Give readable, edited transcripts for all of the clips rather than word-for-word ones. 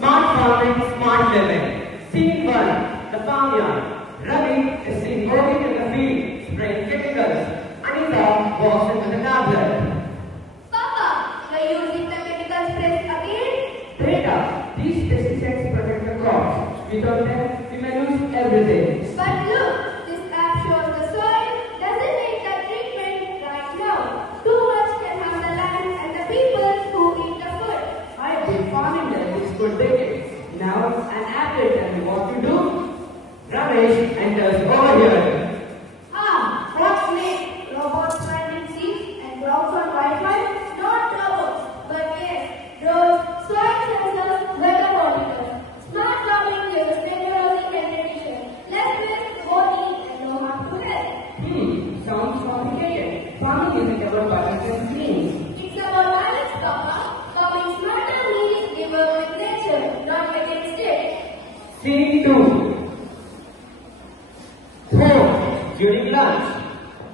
Smart farming, smart living. Scene 1, the farmyard. Ravi is seen working in the field, spraying chemicals. Anita walks into the tablet. Papa, you're using the chemical sprays again? Beta, these pesticides protect the crops. Without them, we may lose everything. But look, this app shows the soil doesn't need the treatment right now. Too much can harm the land and the people who eat the food. I've been farming genetics for decades. Now, an app will tell me what to do. Ramesh enters over here. What's next? Robots planting seeds and clouds on Wi-Fi? Not robots, but yes, drones, soil sensors, weather monitors. Smart farming uses technology and precision. Less waste, more need, and no harm to health. Sounds complicated. Farming isn't about buttons and screens. It's about balance, Papa. Farming smarter means we work with nature, not against it. Scene 2. Home, during lunch.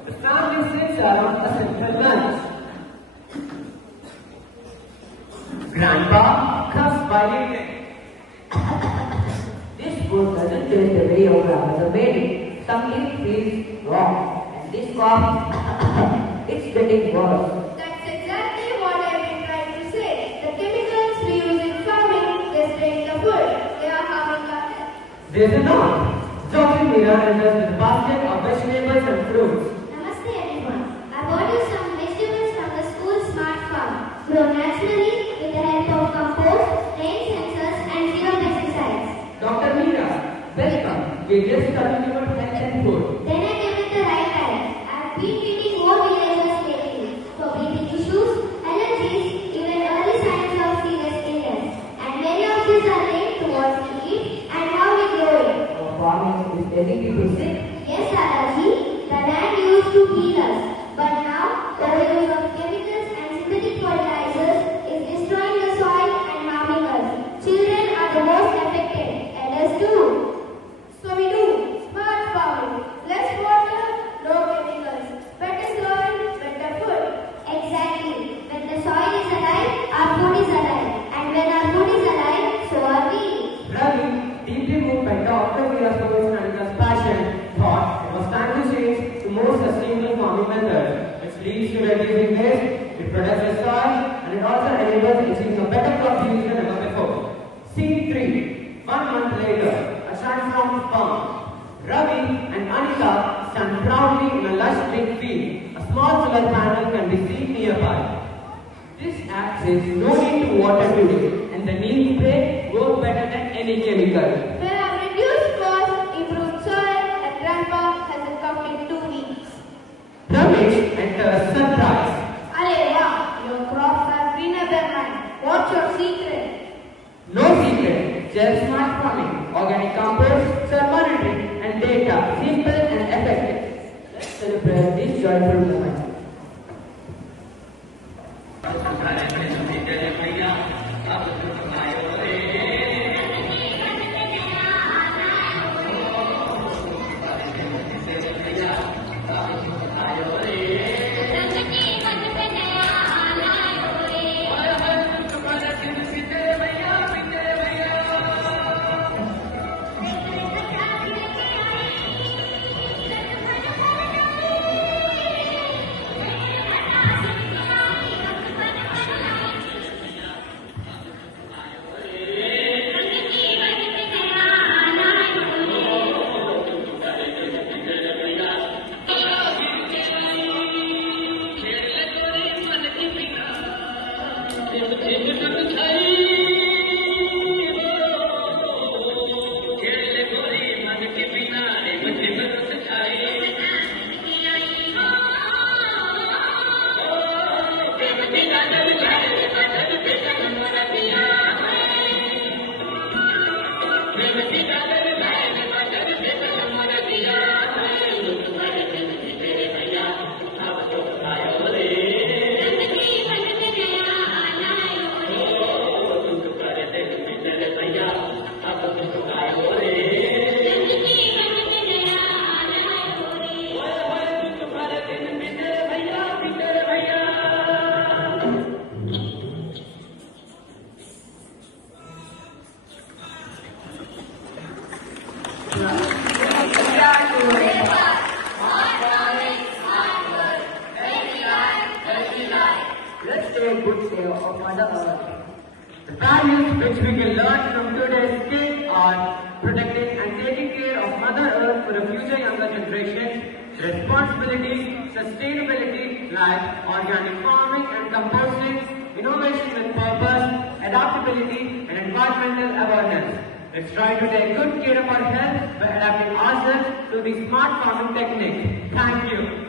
The family sits around a central lunch. Grandpa comes by eating. This food doesn't taste the way your grandmother made it. Something feels wrong. And this cough, it's getting worse. That's exactly what I've been trying to say. The chemicals we use in farming, they stain the food. They are harming our health. There's a knock. Dr. Meera enters with a basket of vegetables and fruits. Namaste everyone. I brought you some vegetables from the school smart farm. Grown naturally with the help of compost, rain sensors and zero pesticides. Dr. Meera, welcome. We just studied about health and food. Then I gave it the right time. I've been meeting more villagers lately for breathing issues, allergies, even early signs of serious illness. And many of these are linked to what we eat and how we grow it. Farming is getting people sick. Yes, Dadaji, the land used to heal us, but now the use of chemicals and synthetic fertilizers is destroying the soil and harming us. Children are the most affected, elders too. So we do smart farming, less water, no chemicals, better soil, better food. Exactly. When the soil is alive, our food is alive. And when our food is alive, so are we. Ravi, deeply moved by Dr. Meera's focus and Anita's passion, thought it was time to change to more sustainable farming methods, which leads to reducing waste, it protects the soil, and it also enables achieving a better crop yield than ever before. Scene 3. 1 month later, a transformed farm. Ravi and Anita stand proudly in a lush green field. A small solar panel can be seen nearby. This app says no need to water today, and the neem spray works better than any chemical. We have reduced costs, improved soil, and Grandpa has it come in 2 weeks. Ramesh enters surprise. Arey wow, your crops are greener than mine. What's your secret? No secret, just smart farming, organic compost, soil monitoring, and data. Simple and effective. Let's celebrate this joyful moment. Let's take good care of Mother Earth. The values which we can learn from today's kids are protecting and taking care of Mother Earth for the future younger generations, responsibility, sustainability like organic farming and composting, innovation with purpose, adaptability and environmental awareness. Let's try to take good care of our health by adapting ourselves to these smart farming techniques. Thank you.